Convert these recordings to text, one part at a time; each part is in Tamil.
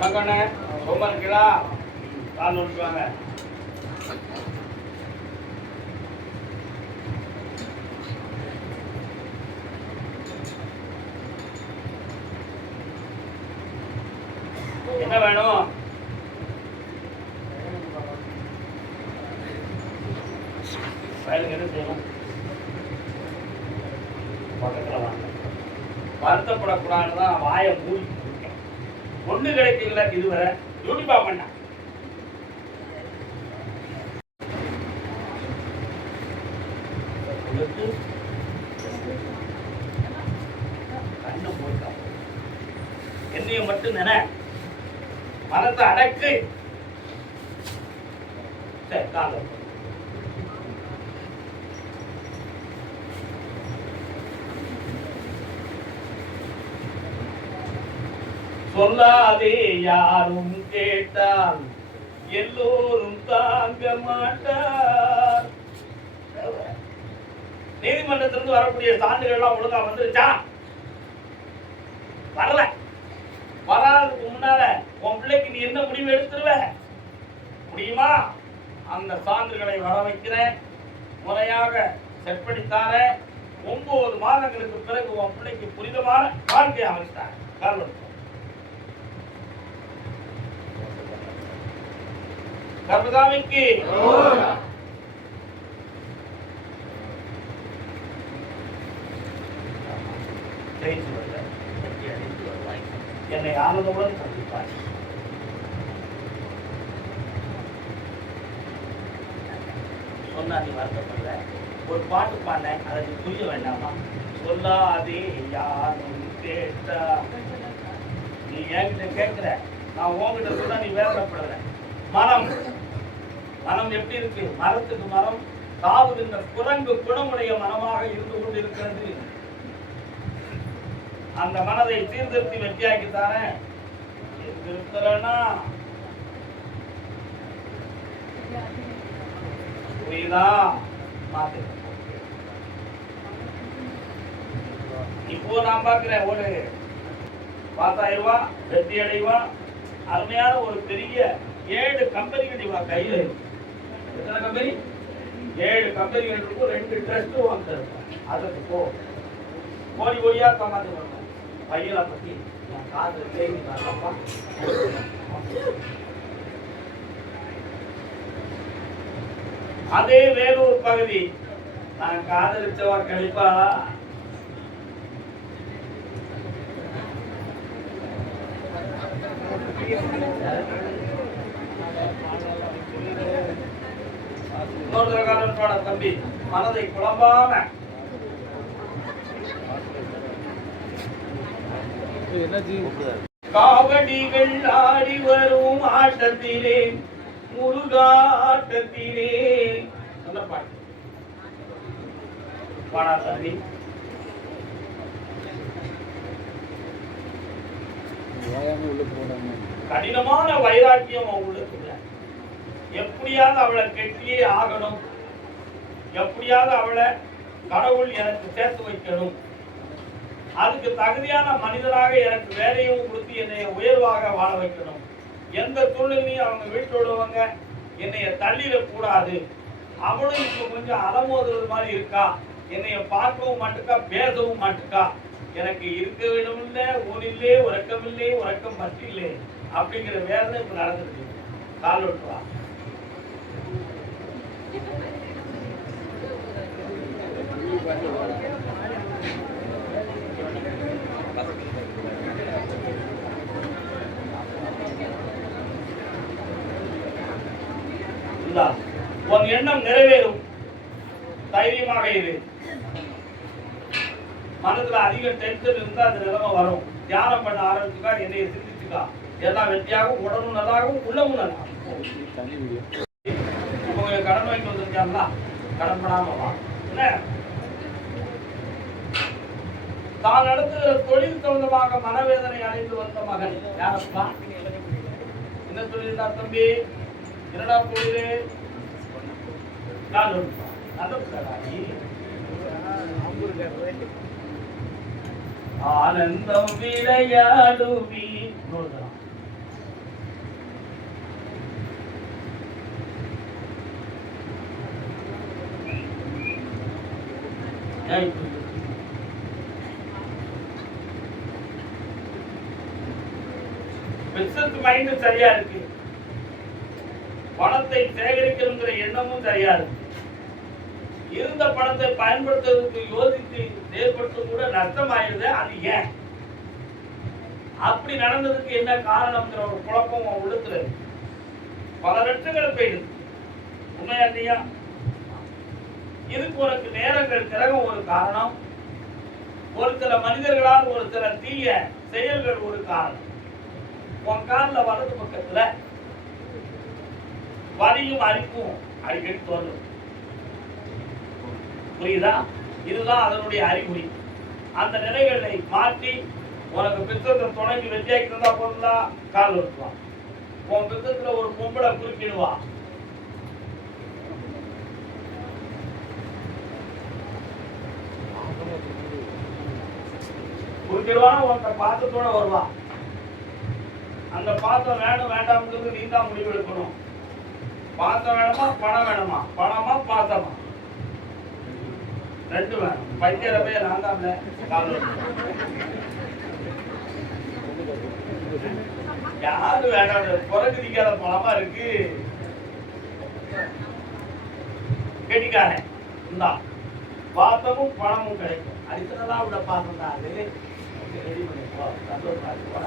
வணக்கண்ணே, சோமா இருக்கீங்களா? கால் நோட்டு வாங்க. என்ன வேணும்? வயலுக்கு என்ன செய்யணும்? பக்கத்தில் வாங்க. வருத்தப்படக்கூடாதுன்னு தான் வாயை மூடி ஒண்ணு கிடைக்கல. இதுவரை யூனிபா பண்ண கண்ணு போட்டா என்னைய மட்டும் நினை, மனத்தை அடக்கு. சரி, காலம் சொல்லாதே யாரும் கேட்டால் எல்லோரும் தாங்க மாட்டார். நீதிமன்றத்திலிருந்து வரக்கூடிய சான்றுகள் எல்லாம் ஒழுங்கா வந்துருச்சா? வரல. வராதுக்கு முன்னால உன் பிள்ளைக்கு நீ என்ன முடிவு எடுத்துருவ முடியுமா? அந்த சான்றுகளை வர வைக்கிறேன், முறையாக செட் பண்ணித்தார. 9 மாதங்களுக்கு பிறகு உன் பிள்ளைக்கு புனிதமான வாழ்க்கையை அமைச்சிட்டாங்க. கர்மதாமிக்கு என்னை ஆனந்தமுடன் சந்திப்பார். சொன்னா நீ வருத்தப்படல. ஒரு பாட்டு பாடினேன், அதை நீ புரிய வேண்டாமா? சொல்லாதே யாரும் கேட்டா. நீ என்கிட்ட கேட்கிற, நான் உன்கிட்ட சொன்னா நீ வேதனைப்படல. மனம் மனம் எப்படி இருக்கு? மரத்துக்கு மரம் தாவுகின்ற குரங்கு குணமுடைய மனமாக இருந்து கொண்டிருக்கிறது. அந்த மனதை சீர்திருத்தி வெற்றியாக்கித்தானே இருக்கிறனா? புரியுதா? மாத்து. இப்போ நான் பாக்குறேன், ஒரு 10,000 ரூபாய் வெற்றி அடைவா. அருமையான ஒரு பெரிய 7 கம்பெனிகள் இவா கையில் இருக்கு. எத்தனை கம்பெனி? 7 கம்பெனிகள் இருக்கும். 2 ட்ரஸ்டும் வந்து அதுக்கு கோடி கோடியா கமாந்து வரணும். பையனை பத்தி நான் காது கேள்வி பார்த்தப்பா. அதே வேலூர் பகுதி நான் காதலிச்சவா கழிப்பா. தம்பி மனதை குழம்பாம காவடிகள் ஆடி வரும் ஆட்டத்திலே முருகாட்டத்திலே அந்த பாட்டு பாடா தம்பி. கடினமான வைராக்கியம் அவங்களுக்கு. எப்படியாவது அவளை கெட்டியே ஆகணும், எப்படியாவது அவளை கடவுள் எனக்கு சேர்த்து வைக்கணும், அதுக்கு தகுதியான மனிதனாக எனக்கு வேலையும் கொடுத்து என்னைய உயர்வாக வாழ வைக்கணும். எந்த சூழ்நிலையும் அவங்க வீட்டில் உள்ளவங்க என்னைய தள்ளிடக்கூடாது. அவளும் இப்போ கொஞ்சம் அலமோதுறது மாதிரி இருக்கா, என்னைய பார்க்கவும் மாட்டுக்கா, பேசவும் மாட்டுக்கா. எனக்கு இருக்க விடமில்லை, ஊரில்லே உறக்கமில்லை, உறக்கம் பற்றில்லை அப்படிங்கிற வேதனை இப்ப நடந்துருக்கு. கால் விட்டுவா. உன் எண்ணம் நிறைவேறும். தைரியமாக இரு. மனதுல அதிக டென்ஷன் இருந்தா அந்த நிலைமை வரும். தியானம் பண்ண ஆரம்பிச்சுக்கா, என்னைய சிந்திச்சுக்கா, எல்லாம் வெற்றியாகவும் உடலும் நல்லாகவும் உள்ளவும் நல்லா. உங்களுக்கு கடன் வாங்கி வந்திருக்காங்களா? கடன் பண்ணாம வா. என்ன தான் நடத்துகிற தொழில் சம்பந்தமாக மனவேதனை அடைந்து வந்த மகன் யாரப்பா? என்ன தொழில் தான் தம்பி? என்னடா தொழில்? ஆனந்தம் விளையாடுவி. பிசினஸ் மைண்ட் சரியா இருக்கு, பணத்தை சேகரிக்கணுங்கிற எண்ணமும் சரியா இருக்கு. இருந்த பணத்தை பயன்படுத்துறதுக்கு யோசித்து செயல்படுத்த கூட நஷ்டமாயிருது. அது ஏன் அப்படி நடந்ததுக்கு என்ன காரணம்ங்கிற ஒரு குழப்பம் உள்ளத்துல பல லட்சங்கள் போயிடுது. உண்மையா இல்லையா? இதுக்கு உனக்கு நேரங்கள் கிரகம் ஒரு காரணம், ஒரு சில மனிதர்களால் ஒரு சில தீய செயல்கள் ஒரு காரணம். உன் காலில் வலது பக்கத்துல வலியும் அரிப்பும் அடிக்கடி தோன்றும். புரியுதா? இதுதான் அதனுடைய அறிகுறி. அந்த நிலைகளை மாற்றி உனக்கு பித்தத்தை தொடங்கி வெற்றியாக்கி இருந்தா போதுதா, கால் வருவான். உன் பித்தத்துல ஒரு பொம்பளை குறுக்கிடுவா, குறுக்கிடுவானா உன்கிட்ட பாத்திரத்தோட வருவா. அந்த பாத்திரம் வேணும் வேண்டாம்ன்றது நீ தான் முடிவு எடுக்கணும். பாத்திரம் வேணுமா பணம் வேணுமா, பணமா பாத்திரமா, ரெண்டு வேணும். பைத்தியர போய் நான் தான் யாரு வேண்டாம், குறைக்கு நிக்காத பணமா இருக்கு கெட்டிக்காரன் இந்தா பாத்திரமும் பணமும் கிடைக்கும். அடித்தனதா உள்ள பாத்திரம் தான் அது. ரெடி பண்ணிப்போ சந்தோஷமா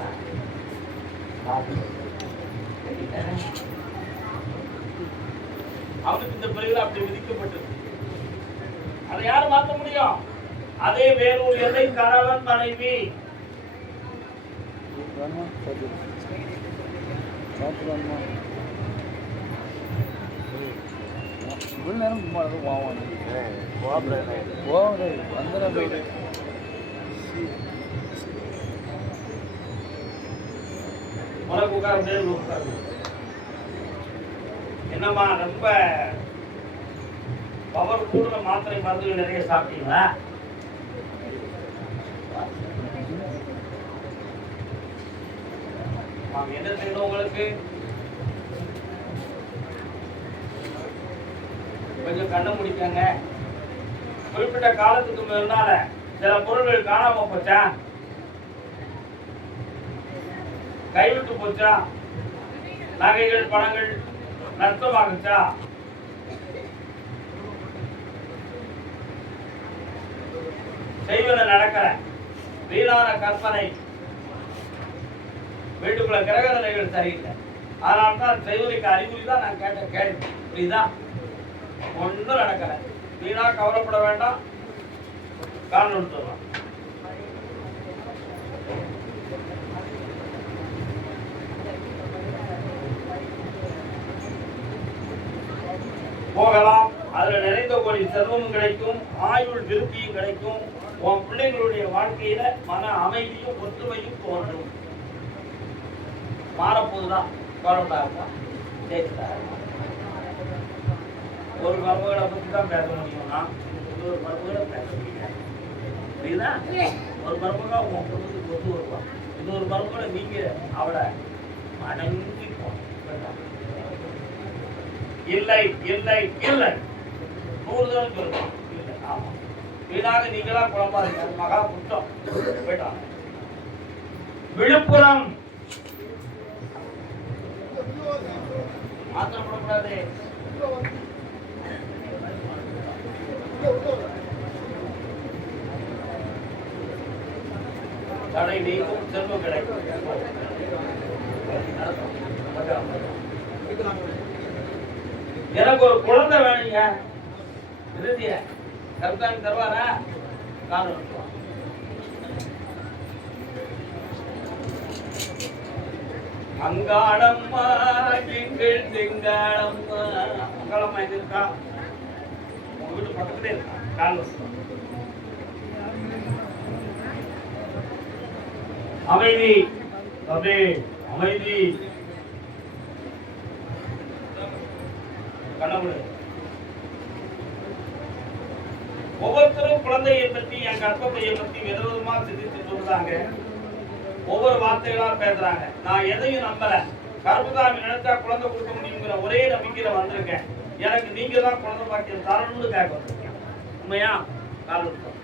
அவனுக்கு இந்த பிறகு அப்படி விதிக்கப்பட்டது. அதை யாரும் மாற்ற முடியும்? அதே வேறொரு எல்லை கணவன் மனைவி உனக்கு உட்கார என்னம்மா ரொம்ப பவர் கூடுற மாத்திரை மருந்துகள் நிறைய சாப்பிட்டீங்களா? என்ன செய்யணும் உங்களுக்கு? கொஞ்சம் கண்ணை முடிக்காங்க. குறிப்பிட்ட காலத்துக்கு முன்னால சில பொருள்கள் காணாம போச்சா, கைவிட்டு போச்சா, நகைகள் பணங்கள் நஷ்டமாகுச்சா, செய்வன நடக்கிற வீணான கற்பனை, வீட்டுக்குள்ள கிரக நிலைகள் சரியில்லை. அதனால தான் செய்வதற்கு அறிகுறி தான் நான் கேட்ட கேள்வி. புரியுதா? ஒன்றும் நடக்கல. வீணா கவலைப்பட வேண்டாம், காரணம் சொல்லலாம். போகலாம். அதுல நிறைந்த கோடி செல்வமும் கிடைக்கும், ஆயுள் விருத்தியும் கிடைக்கும். உன் பிள்ளைகளுடைய வாழ்க்கையில மன அமைதியும் ஒற்றுமையும் தோன்றும். மாறப்போதுதான் கவலைப்படாதா. ஒரு மருமகளை பத்தி தான் பேச முடியும்னா இன்னொரு மருமகளை பேச முடியாது. புரியுதா? ஒரு மருமகா உன் குடும்பத்துக்கு ஒத்து வருவான். இன்னொரு மருமகளை நீங்க அவளை அடங்கி இல்லை இல்லை இல்லை 100 தடவை சொல்லுவான். இல்லை, ஆமா, வீணாக நீங்களா குழம்பாதீங்க, அது மகா குற்றம். போயிட்டாங்க. விழுப்புரம் மாத்திரப்படக்கூடாது. தடை நீக்கும், செல்வம் கிடைக்கும். எனக்கு ஒரு குழந்தை வேணுங்க. இறுதிய கருத்தாங்க தருவாரா? காரணம் அங்காளம்மா திங்கள் திங்காளம்மா. அங்காளம்மா எங்க இருக்கா? உங்க வீட்டு பக்கத்துல இருக்கா? கால் அமைதி தம்பி, அமைதி. கடவுள் ஒவ்வொருத்தரும் குழந்தையை பற்றி, என் கற்பத்தையை பற்றி விதவிதமா சிந்தித்து சொல்றாங்க. ஒவ்வொரு வார்த்தைகளா பேசுறாங்க. நான் எதையும் நம்பல. கர்ப்பதாமி நினைச்சா குழந்தை கொடுக்க முடியுங்கிற ஒரே நம்பிக்கையில வந்திருக்கேன். எனக்கு நீங்க தான் குழந்தை பாக்கியம் தரணும்னு கேட்க வந்திருக்கேன். உண்மையா? கால் விட்டோம்.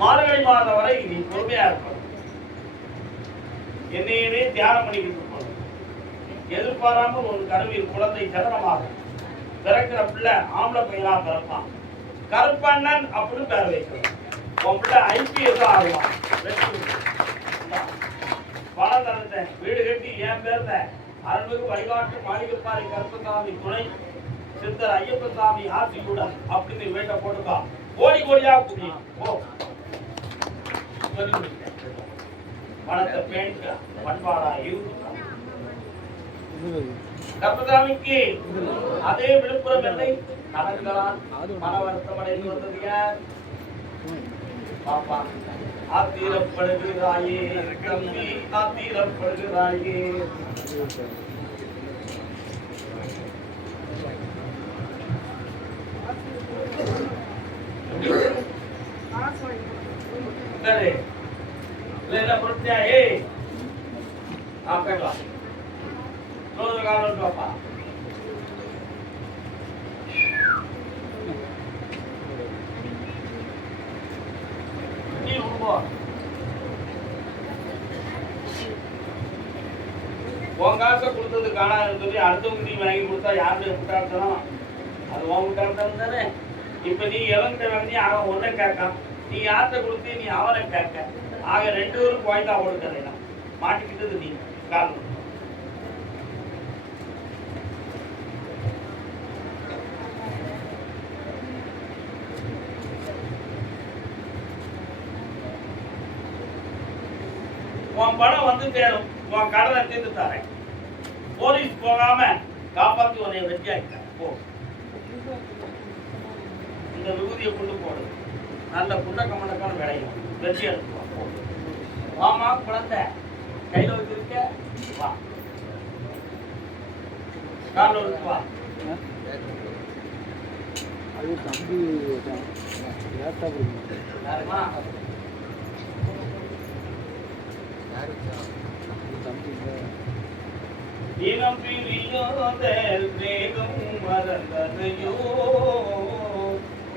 மார்கழி மாதம் வரை நீ பொறுமையா இருக்கணும். என்னையவே தியானம் பண்ணிக்கிட்டு இருக்கணும். எதிர்பாராம ஒரு கருவில் குழந்தை சதனமாகும். பிறக்கிற பிள்ளை ஆம்பளை பையனா பிறப்பான். கருப்பண்ணன் அப்படின்னு பேர் வைக்கணும். உன் பிள்ளை ஐபிஎஸ் ஆகுவான். பணம் தரத்தேன் வீடு கட்டி என் பேர்ந்த அருள்மிகு வழிகாட்டு மாளிகைப்பாறை கருப்பசாமி துணை சித்தர் ஐயப்பசாமி ஆசியுடன் அப்படின்னு வேட்ட போட்டுக்கா. கோடி கோடியா புரியும். பணத்தை பேணிக்க பண்பாடா இருக்கும். கருப்பசாமிக்கு அதே விழுப்புரம் எல்லை நடக்கலான் மன வருத்தம் அடைந்து வந்தது யார்? பாப்பா ஆத்திரப்படுகிறாயே தம்பி, ஆத்திரப்படுகிறாயே. சரி என்ன பிரச்சனை? ஏய் ஆப்பேங்களா சொல்ற காரணம் பாப்பா. நீ உருவா உன் காசை கொடுத்தது காணாதுன்னு சொல்லி அடுத்தவங்க நீ வாங்கி கொடுத்தா யாருடைய முட்டாள்தனம்? அது உன் முட்டாள்தனம் தானே. இப்ப நீ எவன்கிட்ட வாங்கி அவன் ஒன்றை கேட்கான், நீ யார்கிட்ட கொடுத்து நீ அவனை கேட்க. ஆக ரெண்டு பேரும் பாயிண்டா ஓடுக்கலைனா மாட்டிக்கிட்டது நீ காரணம். உன் பணம் வந்து சேரும், உன் கடனை தீர்த்து தரேன். போலீஸ் போகாம காப்பாற்றி உன்னை வெற்றியாக்க போ. இந்த விபூதியை கொண்டு போடு, நல்ல குண்டக்க மண்டக்கான விளையும் வெற்றி எடுத்துவா. வாமா குழந்தை கையில வச்சிருக்க, வா காலில் வச்சு வா. தம்பி யாருமா இனம் பிரியோதல் வேகம் மறந்ததையோ.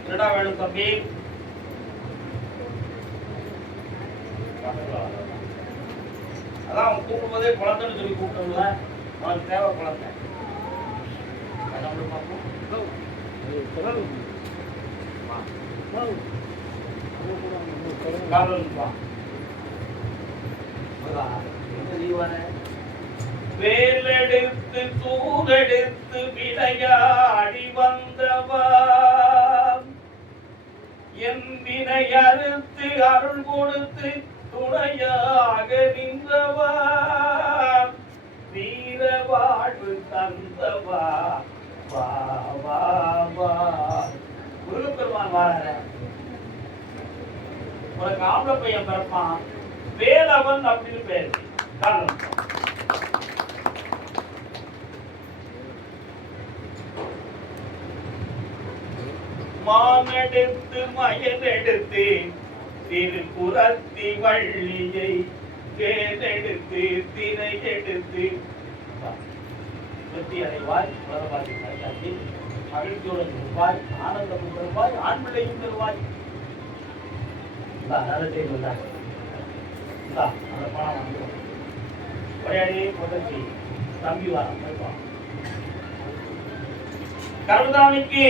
என்னடா வேணும் தம்பி? அதான் அவன் கூப்பிடும் போதே குழந்தைன்னு சொல்லி கூப்பிட்டோம்ல, அவனுக்கு தேவை குழந்தை. வேலெடுத்து தூதெடுத்து விளையாடி வந்தவா, என் வினை அறுத்து அருள் கொடுத்து துணையாக நின்றவா, வீர வாழ்வு தந்தவா, வா வா வா. முருகப்பெருமான் வாழ உனக்கு ஆம்பளை பையன் பிறப்பான், வேலவன் அப்படின்னு பேரு. காரணம் மானெடுத்து மயனெடுத்து திருக்குறத்தி வள்ளியை தேனெடுத்து திரை எடுத்து வெற்றி அடைவாய். உலகபாட்டி மறைக்காட்சி மகிழ்ச்சியோடு தருவாய், ஆனந்தம் தருவாய், ஆண் பிள்ளையும் தருவாய். நல்ல செய்தி அந்த பணம் வந்து விளையாடி முதற்சி தம்பி வாரம் கர்மதாமிக்கு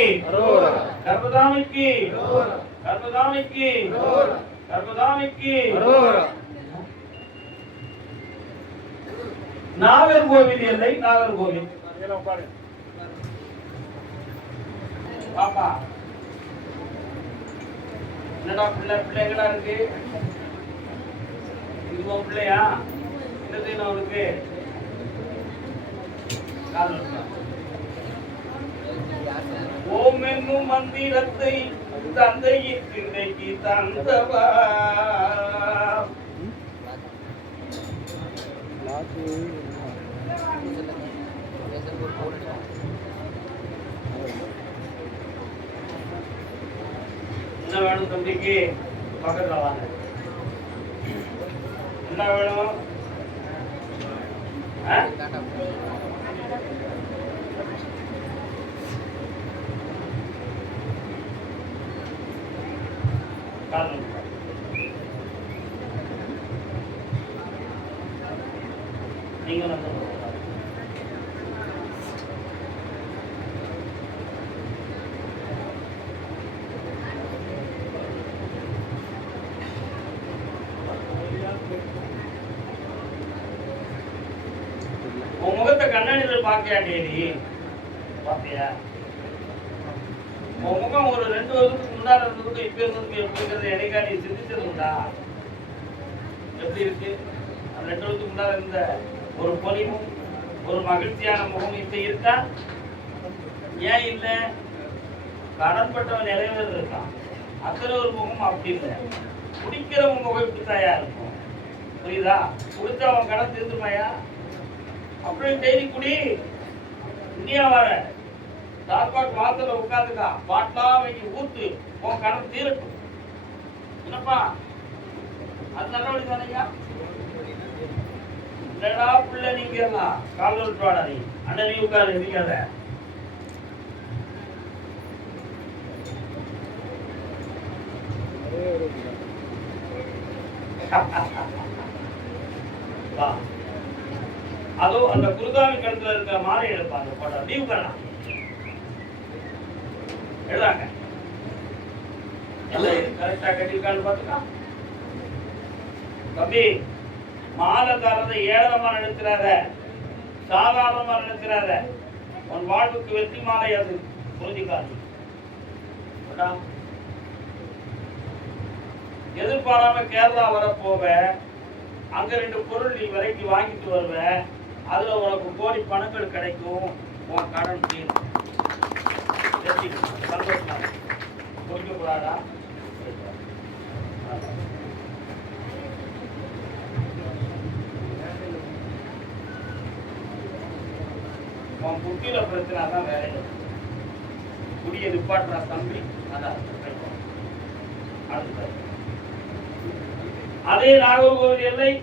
கர்மதாமிக்கு கர்மதாமிக்கு கர்மதாமிக்கு. நாகர்கோவில் எல்லை நாகர்கோவில். பாப்பா என்னடா பிள்ளை பிள்ளைங்களா இருக்கு? இதுவும் பிள்ளையா? என்ன செய்யணும் அவனுக்கு? ஓம் என்னும் மந்திரத்தை தந்தையின் சிந்தைக்கு தந்தவா, என்ன வேணும் அண்ணன் தம்பிக்கு பக்கத்தில் வாங்க. என்ன வேணும்? நீங்க உன் முகத்தை கண்ணாடியில் பார்க்கையா டெய்லி பார்த்தியா? உன் முகம் ஒரு 2 வருஷத்துக்கு முன்னாடி இருந்ததுக்கு இப்ப இருந்ததுக்கு எப்படி இருக்கிறது என்னைக்கா நீ சிந்திச்சது உண்டா? எப்படி இருக்கு? அந்த 2 வருஷத்துக்கு முன்னாடி இருந்த ஒரு பொலிவும் ஒரு மகிழ்ச்சியான முகம் இப்ப இருக்கா? ஏன் இல்லை? கடன்பட்டவன் நிறைவேறு இருக்கான். அத்தனை ஒரு முகம் அப்படி இல்லை. குடிக்கிறவன் முகம் இப்படித்தாயா இருக்கும். புரியுதா? குடிச்சவன் கடன் தீர்ந்துமாயா? அப்படியே டெய்லி குடி. இந்தியா வர தார்பாட் வாசல உட்காந்துக்கா, பாட்டெல்லாம் வாங்கி ஊத்து, உன் கடன் தீரட்டும். என்னப்பா அது நல்லபடி தானையா? இல்லடா பிள்ளை, நீங்க எல்லாம் கால் விட்டுவாடா. நீ அண்ணன் நீ உட்காரு, இருக்காத. அதோ அந்த குருதாமி கழுத்துல இருக்க மாலை எடுப்பாங்க, போட்டா லீவ் பண்ணலாம் எழுதாங்க. கரெக்டா கட்டிருக்கான்னு பாத்துக்கா தம்பி. மாலை தரதை ஏழமா நினைக்கிறாத, சாதாரணமா நினைக்கிறாத. உன் வாழ்வுக்கு வெற்றி மாலை அது, புரிஞ்சுக்காது. எதிர்பாராம கேரளா வர போவ, அங்க 2 பொருள் நீ விலைக்கு வாங்கிட்டு வருவ. அதுல உனக்கு கோடி பணங்கள் கிடைக்கும். உன் கடன் தீரும். சந்தோஷமா கொடுக்க கூடாதா? உன் புத்தியில பிரச்சனை தான் வேற. குடிய நிப்பாட்டுறா தம்பி. அதே நாகர்கோவில் எல்லை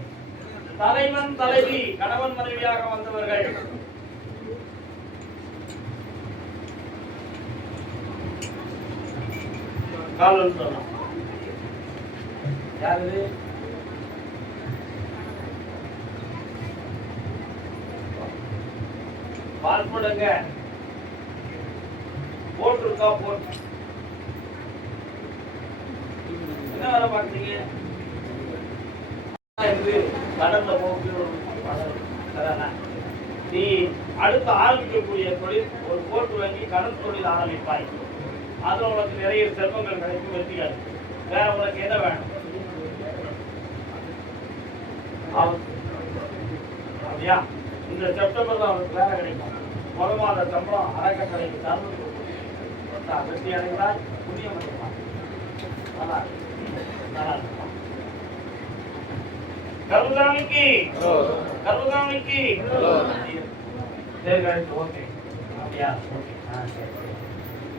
தலைவன் தலைவி கணவன் மனைவியாக வந்தவர்கள் காலம் சொல்லலாம். யாரு? பால்படுங்க போட்டிருக்கா? போட்டு என்ன வேலை பாக்குறீங்க? கடந்த நீ அடுத்து ஆரம்பிக்கக்கூடிய தொழில் ஒரு போட்டு வாங்கி கடன் தொழில் ஆரம்பிப்பாய். அதுல உனக்கு நிறைய செல்வங்கள் கிடைக்கும், வெற்றிகள். வேற உனக்கு என்ன வேணும்? அப்படியா? இந்த செப்டம்பர்ல அவனுக்கு வேலை கிடைக்கும். முதல் மாத சம்பளம் அறக்கட்டளைக்கு தரணும். வெற்றி அடைந்தால் புண்ணியம் அடைவான். நல்லா நல்லா இருக்கும். கருதாமிக்கு கருதாமிக்கு ஓகே. அப்படியா?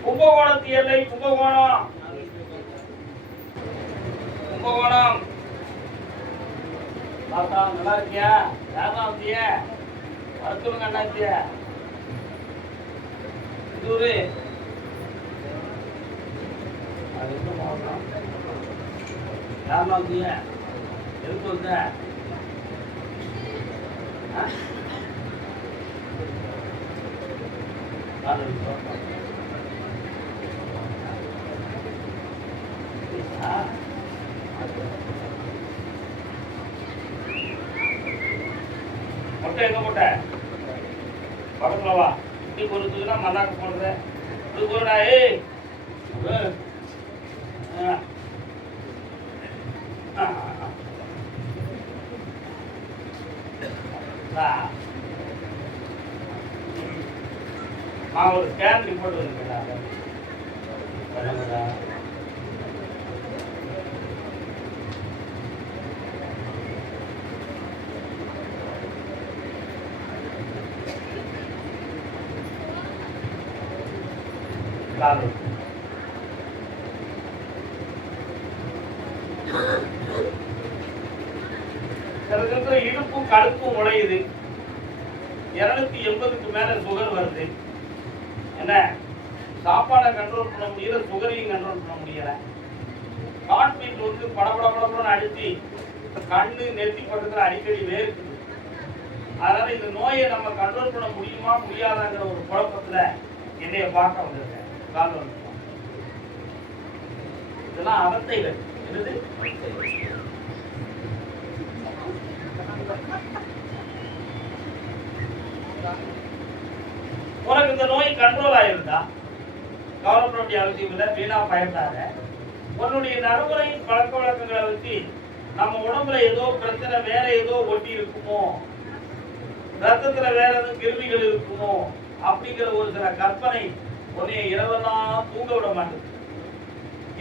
கும்பகோணத்து எல்லை கும்பகோணம். கும்பகோணம் பாத்தா நல்லா இருக்கியா? யாரா வந்திய? வரத்துங்க அண்ணாச்சிய ஊரு. அது எந்த மாவட்டம்? யாரா வந்திய? எதுக்கு வந்த? மொட்டை எங்க போட்ட? பக்கத்துல வா. இப்படி பொறுத்துக்குன்னா மல்லாக்க போடுற. இப்படி போடா. ஏய் நான் ஒரு ஸ்கேன் ரிப்போர்ட் வந்துருக்கேன். மூக்கும் கழுத்தும் உடையுது, 280க்கு மேல சுகர் வருது. என்ன சாப்பாடை கண்ட்ரோல் பண்ண முடியல, சுகரையும் கண்ட்ரோல் பண்ண முடியல. ஹார்ட் பீட் வந்து படபடன்னு அடிச்சு கண்ணு நெத்தி பக்கத்துல அடிக்கடி வேர்க்குது. அதனால இந்த நோயை நம்ம கண்ட்ரோல் பண்ண முடியுமா முடியாதாங்கிற ஒரு குழப்பத்துல என்னைய பார்க்க வந்திருக்கேன். காரணம் இதெல்லாம் அவத்தைகள். என்னது உனக்கு இந்த நோய் கண்ட்ரோல் ஆயிருந்தா கவலைப்பட வேண்டிய அவசியம் இல்லை, வீணா பயப்படாத. உன்னுடைய நடைமுறையின் பழக்க வழக்கங்களை வச்சு நம்ம உடம்புல ஏதோ பிரச்சனை வேற ஏதோ ஒட்டி இருக்குமோ, ரத்தத்துல வேற எதுவும் கிருமிகள் இருக்குமோ அப்படிங்கிற ஒரு சில கற்பனை உன்னைய இரவெல்லாம் தூங்க விட மாட்டேங்குது.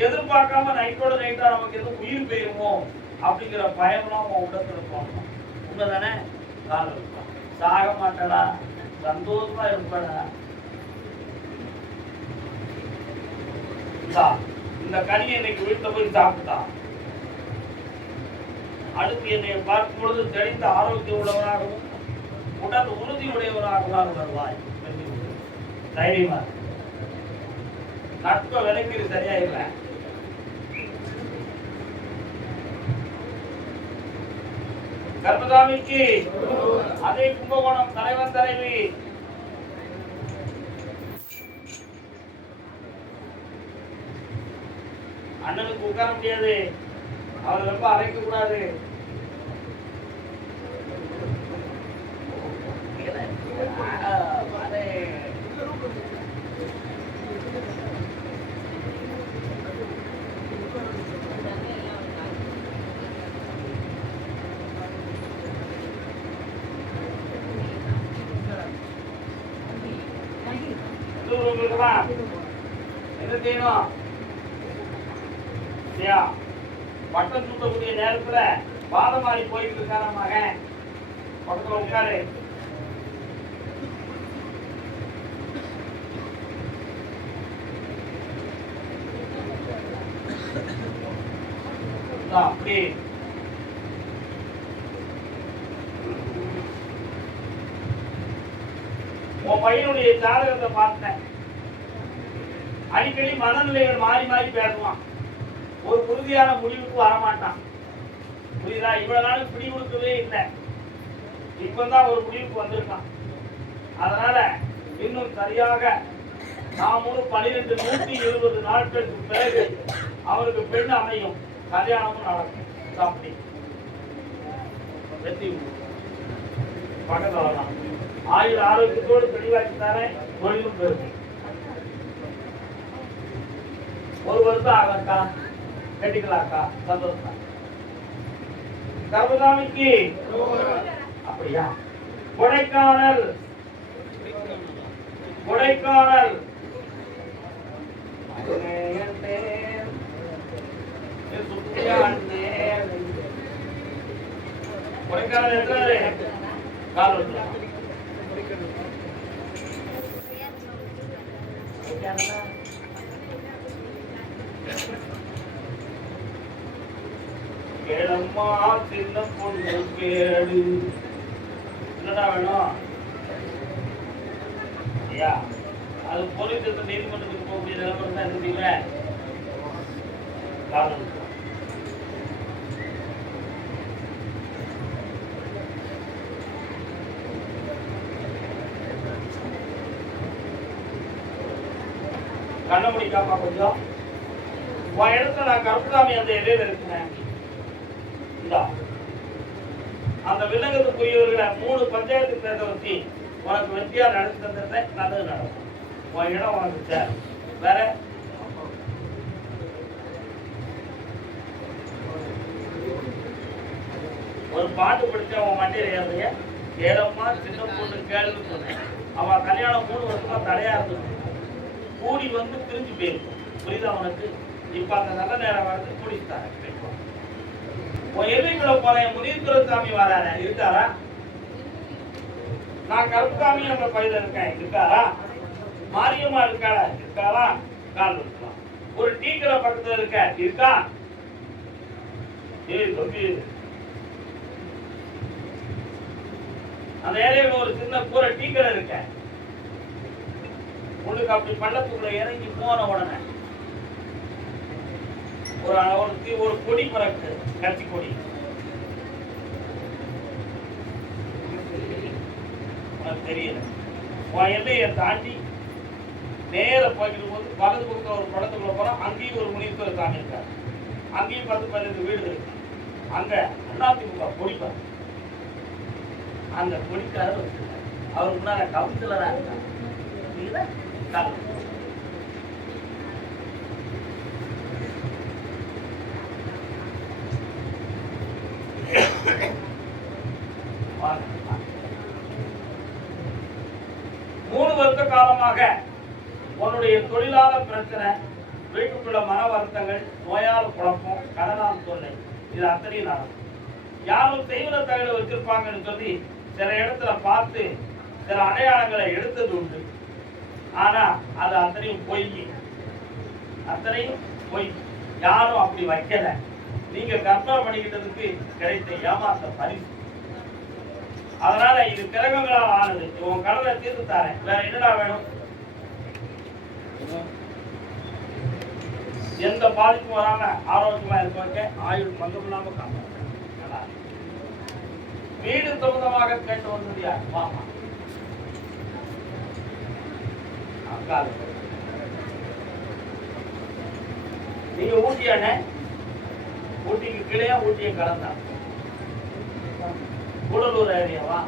எதிர்பார்க்காம நைட்டோட நைட்டா நமக்கு எதுவும் உயிர் போயிருமோ அப்படிங்கிற பயம்லாம் உன் உடத்துல போகணும். உண்மைதானே? காலம் இருக்கும், சாக மாட்டடா, சந்தோஷமா இருப்படா. இந்த கனியை இன்னைக்கு வீட்டுல போய் சாப்பிட்டா அடுத்து என்னை பார்க்கும் பொழுது தெளிந்த ஆரோக்கியம் உள்ளவராகவும் உடல் உறுதி உடையவராகலாம் வருவாய். தைரியமா நட்ப விலைக்கு சரியா இல்லை. கர்மசாமிக்கு அதே கும்பகோணம் தலைவன் தலைவி அண்ணனுக்கு உட்கார முடியாது, அவர் ரொம்ப அரைக்க கூடாது. என்ன செய்யணும்? பட்டம் சுட்டக்கூடிய நேரத்துல பாதம் மாறி போயிட்டு இருக்கான மகன் பக்கத்துல உட்காரு. அப்படி உன் பையனுடைய ஜாதகத்தை பார்த்தேன். அடிக்கடி மனநிலைகள் மாறி மாறி பேசுவான், ஒரு உறுதியான முடிவுக்கு வரமாட்டான். புரியுதா? இவ்வளவு நாள் பிடி கொடுக்கவே இல்லை, இப்பதான் ஒரு முடிவுக்கு வந்திருக்கான். அதனால இன்னும் சரியாக நாம் 12 120 நாட்களுக்கு பிறகு அவருக்கு பெண் அமையும், கல்யாணமும் நடக்கும். அப்படி வெற்றி பக்கத்தில் வரலாம். ஆயுள் ஆரோக்கியத்தோடு தெளிவாக்கித்தானே தொழிலும் பெருக்கு. ஒரு வருஷம் ஆகக்கா, கட்டிக்கலாக்கா, சந்தோஷம். கர்மசாமிக்கு அப்படியா? கொடைக்கானல் கொடைக்கானல் கொடைக்கானல் எங்காரு? கால் கேளம்மா சின்ன பொண்ணு கேடு. என்னடா வேணும்? ஐயா, அது போலீஸ் நீதிமன்றத்துக்கு போகக்கூடிய நிலைமை தான் இருந்தீங்க. கண்ண முடிக்காம கொஞ்சம் உன் இடத்துல நான் கருப்புசாமி அந்த இடையில இருக்கிறேன். அந்த வில்லங்கத்துக்குரியவர்களை 3 பஞ்சாயத்து தேர்தல் வச்சு உனக்கு வெற்றியா நடத்தி தந்தேன். நல்லது நடக்கும். உன் இடம் உனக்கு சார். வேற ஒரு பாட்டு படிச்ச உன் மண்டியில ஏறிய ஏழம்மா சின்ன பொண்ணு கேளுன்னு சொன்னேன். அவன் கல்யாணம் 3 வருஷமா தடையா இருந்தது, கூடி வந்து பிரிஞ்சு போயிருக்கும். புரியுதா உனக்கு? இப்ப அந்த நல்ல நேரம் வந்து கூடிட்டாங்க. எல்லைக்குள்ள போன முனீஸ்வரசாமி வராரு, இருக்காரா? நான் கருப்புசாமி அந்த பயில இருக்கேன், இருக்காரா? மாரியம்மா இருக்காளா? இருக்காரா? கால் இருக்கலாம். ஒரு டீ கடை பக்கத்துல இருக்க, இருக்கா? ஏய் தம்பி, அந்த ஏரியாவில் ஒரு சின்ன கூரை டீ கடை இருக்க, உங்களுக்கு அப்படி பள்ளத்துக்குள்ள இறங்கி போன உடனே ஒரு கொடி பறக்கு, கட்சி கொடி. தெரியல, உன் எல்லையை தாண்டி நேர போய்கிட்டு போது வலது பக்கத்தில் ஒரு படத்துக்குள்ள போனா அங்கேயும் ஒரு முனிவர் சாமி இருக்காரு, அங்கேயும் 10-15 வீடு இருக்கு. அங்க அதிமுக கொடிப்பார், அந்த கொடிக்காரர் வச்சிருக்காரு. அவர் முன்னால கவுன்சிலரா இருக்காரு. மூணு வருஷ காலமாக உன்னுடைய தொழிலாளர் பிரச்சனை, வீட்டுக்குள்ள மன வருத்தங்கள், நோயால் குழப்பம், கடனால் தொல்லை, இது அத்தனையும் நடக்கும். யாரும் செய்வன தகவலை வச்சிருப்பாங்கன்னு சொல்லி சில இடத்துல பார்த்து சில அடையாளங்களை எடுத்தது உண்டு. ஆனா அது அத்தனையும் பொய், அத்தனையும் பொய். யாரும் அப்படி வைக்கல. நீங்க கற்பனை பண்ணிக்கிட்டதுக்கு கிடைத்த ஏமாத்த பரிசு. அதனால இது கிரகங்களால் ஆனது. உன் கடனை தீர்த்து தாரேன், வேற என்னடா வேணும்? எந்த பாதிப்பும் வராம ஆரோக்கியமா இருக்க, ஆயுள் பங்கம் இல்லாம காப்பாற்ற. வீடு சம்பந்தமாக கேட்டு வந்தது யார்? மாமா. நீங்க ஊட்டியான ஊட்டிக்கு கீழே ஊட்டியை கடந்தா கூடலூர் ஏரியாவா?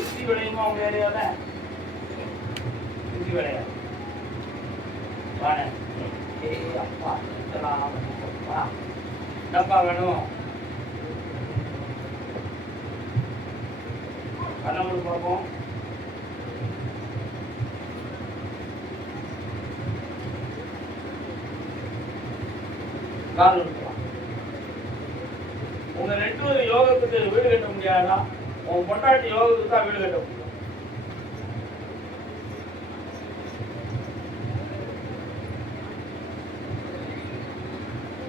இந்தி விளையுமா உங்க ஏரியாவில? இந்தி விளையா அப்பா என்னப்பா வேணும்? கண்ணமுடி பார்ப்போம். கால் இருக்கலாம். உங்க ரெண்டு யோகத்துக்கு வீடு கட்ட முடியாதா? உங்க பொண்டாட்டி யோகத்துக்கு தான் வீடு கட்ட முடியும்.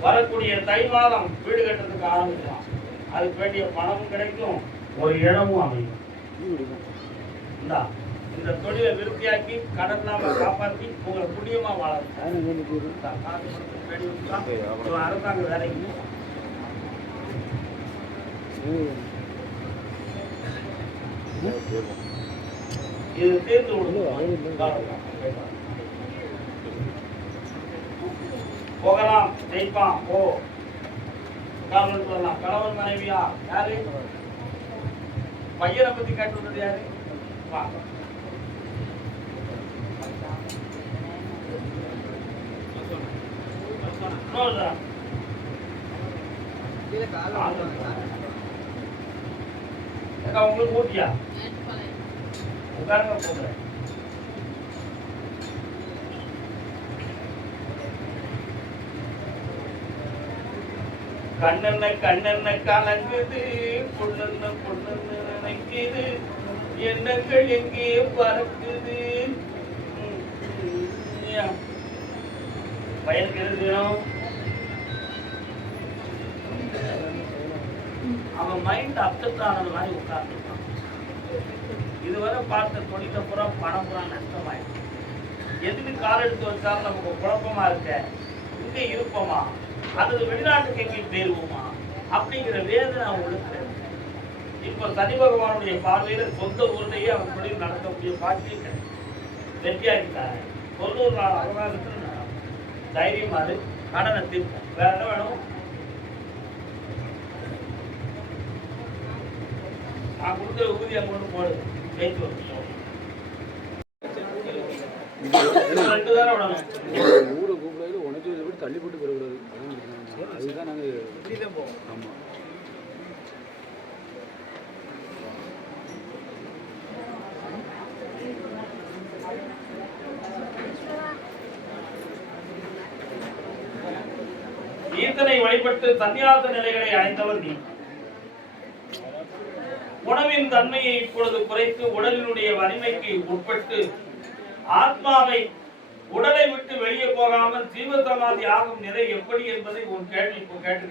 வரக்கூடிய தை மாதம் வீடு கட்டுறதுக்கு ஆரம்பிக்கலாம். அதுக்கு வேண்டிய பணமும் கிடைக்கும், ஒரு இடமும் அமையும். இந்த தொழிலை விருத்தியாக்கி கடன் இல்லாம காப்பாற்றி உங்களை புண்ணியமா வாழணும். அரசாங்க வேலைக்கு இது தேர்ந்து போகலாம், ஜெயிப்பான். போ காரணம் சொல்லலாம். கணவன் மனைவியா யாரு? பையனை பத்தி கேட்டுறது யாரு? உங்களுக்கு ஊட்டியா? உட்காருங்க, போகிறேன். கண்ணென்ன கண்ணென்ன கலங்குது, பொண்ணென்ன பொண்ணென்ன நினைக்குது, எண்ணங்கள் எங்கே பறக்குது. பையனுக்கு எழுதணும். அவன் மைண்ட் அப்செட் ஆனது மாதிரி உட்கார்ந்துருக்கான். இதுவரை பார்த்த தொழில புறா பணம் புறா நஷ்டமாயிடும். எதுக்கு கால் எடுத்து வச்சாலும் நமக்கு குழப்பமா இருக்க, இங்க இருப்போமா அல்லது வெளிநாட்டுக்கு எங்கேயும் போயிருவோமா அப்படிங்கிற வேதனை அவங்களுக்கு. இப்ப சனி பகவானுடைய பார்வையில சொந்த ஊர்லயே அவன் தொழில் நடத்தக்கூடிய பாக்கியம் கிடைக்கும். வெற்றியா இருக்காரு. 90 நாள் அவகாசத்துல தைரியமாறு கடனை தீர்ப்போம். வேற என்ன வேணும்? நான் கொடுக்குற ஊதியம் கொண்டு போடு, ஜெயிச்சு வரும். 2 தானே விடணும். ஊரை கூப்பிடாது, உனக்கு விட்டு தள்ளி போட்டு போடக்கூடாது. அதுதான் நாங்கள் இப்படிதான் போவோம். ஆமாம், ஈசனை வழிபட்டு சன்னியாச நிலைகளை அடைந்தவர் நீ. உணவின் தன்மையை இப்பொழுது குறைத்து உடலினுடைய வலிமைக்கு உட்பட்டு ஆத்மாவை உடலை விட்டு வெளியே போகாமல் ஜீவசமாதி ஆகும் நிலை எப்படி என்பதை உன் கேள்வி கேட்டு